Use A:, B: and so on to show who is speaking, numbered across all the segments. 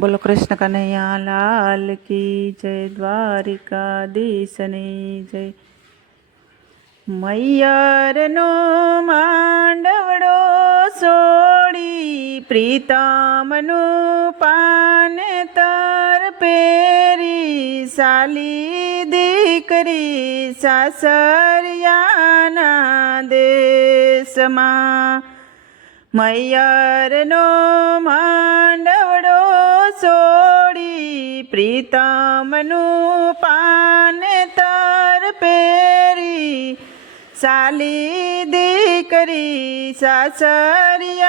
A: બોલો કૃષ્ણ કનૈયા, લાલ કી જય દ્વારિકાધીશની જય. મૈયરનો માંડવડો સોડી પ્રીતમનું પાન તર પેરી સાલી દીકરી સાસરિયાના દેશમાં. મૈયરનો માંડવડો સોડી પ્રીતમનું પાન તર પેરી સાલી દીકરી સાસરિયાના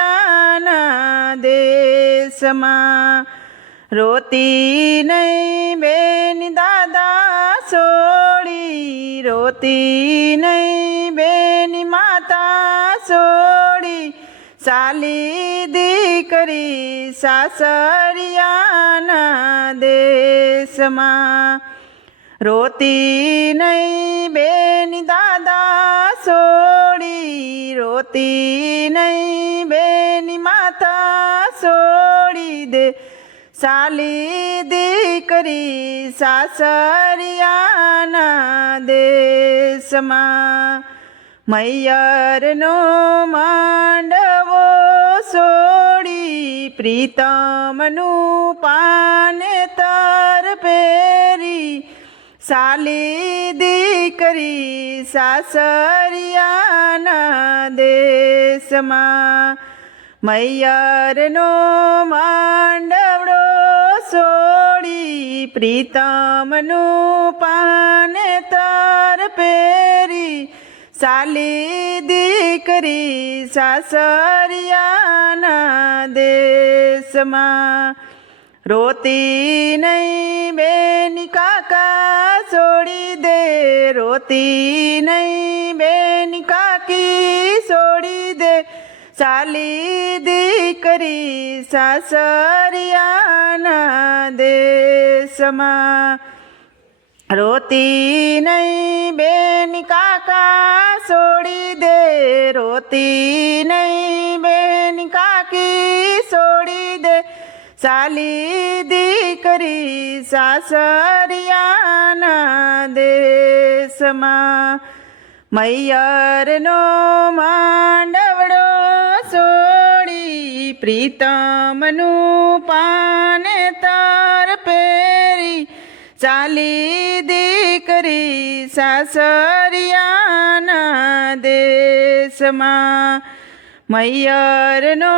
A: દેશમાં રોતી નહીં બેન દાદા સોડી રોતી નહીં બેન માતા સોડી સાલી દીકરી સાસરિયાના દેશમાં. રોતી નહીં બેન દાદા સોડી રોતી નહીં બેન માતા સોડી દે. સાલી દીકરી સાસરિયાના દેશમાં. મૈયરનો માંડવો સોડી પ્રીતમનું પાને તર પેરી સાલી દીકરી સાસરિયાના દેશમાં મૈયરનો માંડવડો સોડી પ્રીતમનું પાને તર પેરી સાલી દીકરી સાસરિયાના દેશમાં. રોતી નહીં બેન કાકા છોડી દે. રોતી નહીં બેન કાકી છોડી દે. સાલી દીકરી સાસરિયાના દેશમાં. રોતી નહીં બેન કાકા છોડી દે. રોતી નહીં બેન કાકી છોડી દે. સાલી દીકરી સાસરિયાના દેશમાં મૈયરનો માંડવડો સોડી પ્રીતમનું પાન પેરી ચાલી દીકરી સાસરિયાના દેશમાં મૈયરનો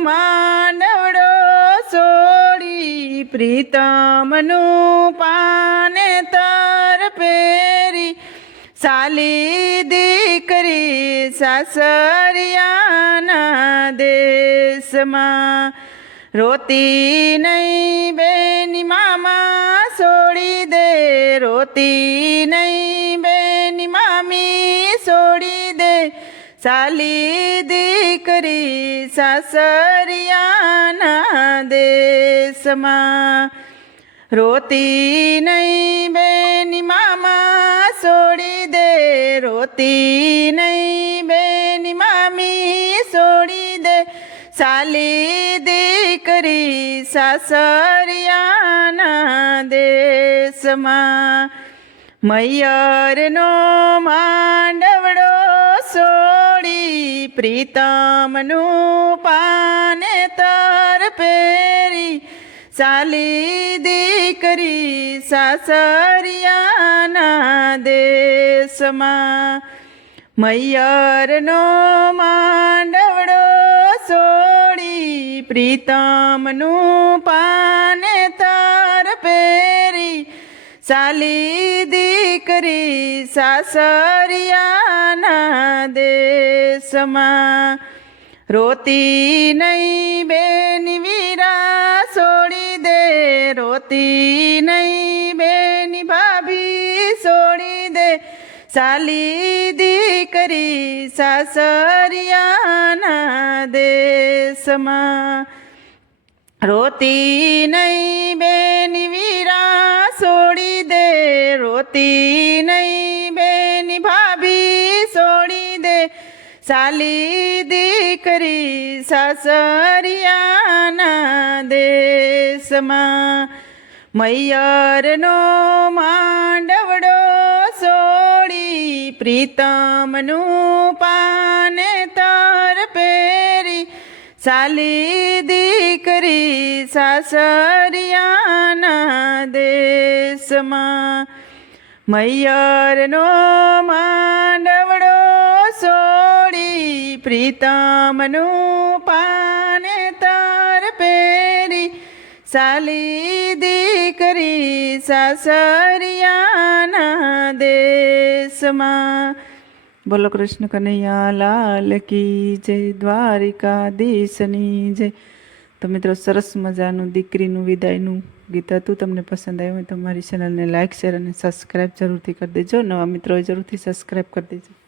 A: માનવડો સોડી પ્રીતમનું પાન તર પેરી સાલી દીકરી સાસરિયાના દેશમાં રોતી નહીં બેની મામા છોડી દે, રોતી નહીં બેની મામી. છોડી દે, સાલી દીકરી સાસરિયાના દેશમાં. રોતી નહીં બેની મામા. છોડી દે, રોતી નહીં બેની મામી. છોડી દે સાલી દીકરી સાસરિયાના દેશમાં. મૈયરનો માંડવડો સોડી પ્રીતમનું પાને તર પેરી સાલી દીકરી સાસરિયાના દેશમાં. મૈયરનો માંડવડો સોડી પ્રીતમનું પાને તર પેરી સાલી દીકરી સાસરિયાના દેશમાં. રોતી નહીં બેન વીરા છોડી દે રોતી નહીં સાલી દીકરી સાસરિયાના દેશમાં. રોતી નહીં બેન વીરા છોડી દે, રોતી નહીં બેન ભાભી છોડી દે. સાલી દીકરી સાસરિયાના દેશમાં. મૈયરનો માંડવડો સોડી પ્રીતમનું પાને તર પેરી સાલી દીકરી સાસરિયાના દેશમાં મૈયરનો માંડવડો સોડી પ્રીતમનું પાને તર પેરી સાલી દીકરી સાસરિયાના દેશમાં. બોલો કૃષ્ણ કનૈયા, લાલ કી જય, દ્વારિકાધીશની જય. તો મિત્રો, સરસ મજાનું દીકરીનું વિદાયનું ગીત હતું. તમને પસંદ આવ્યું હોય તો મારી ચેનલને લાઇક શેર અને સબસ્ક્રાઈબ જરૂરથી કરી દેજો. નવા મિત્રો જરૂરથી સબસ્ક્રાઈબ કરી દેજો.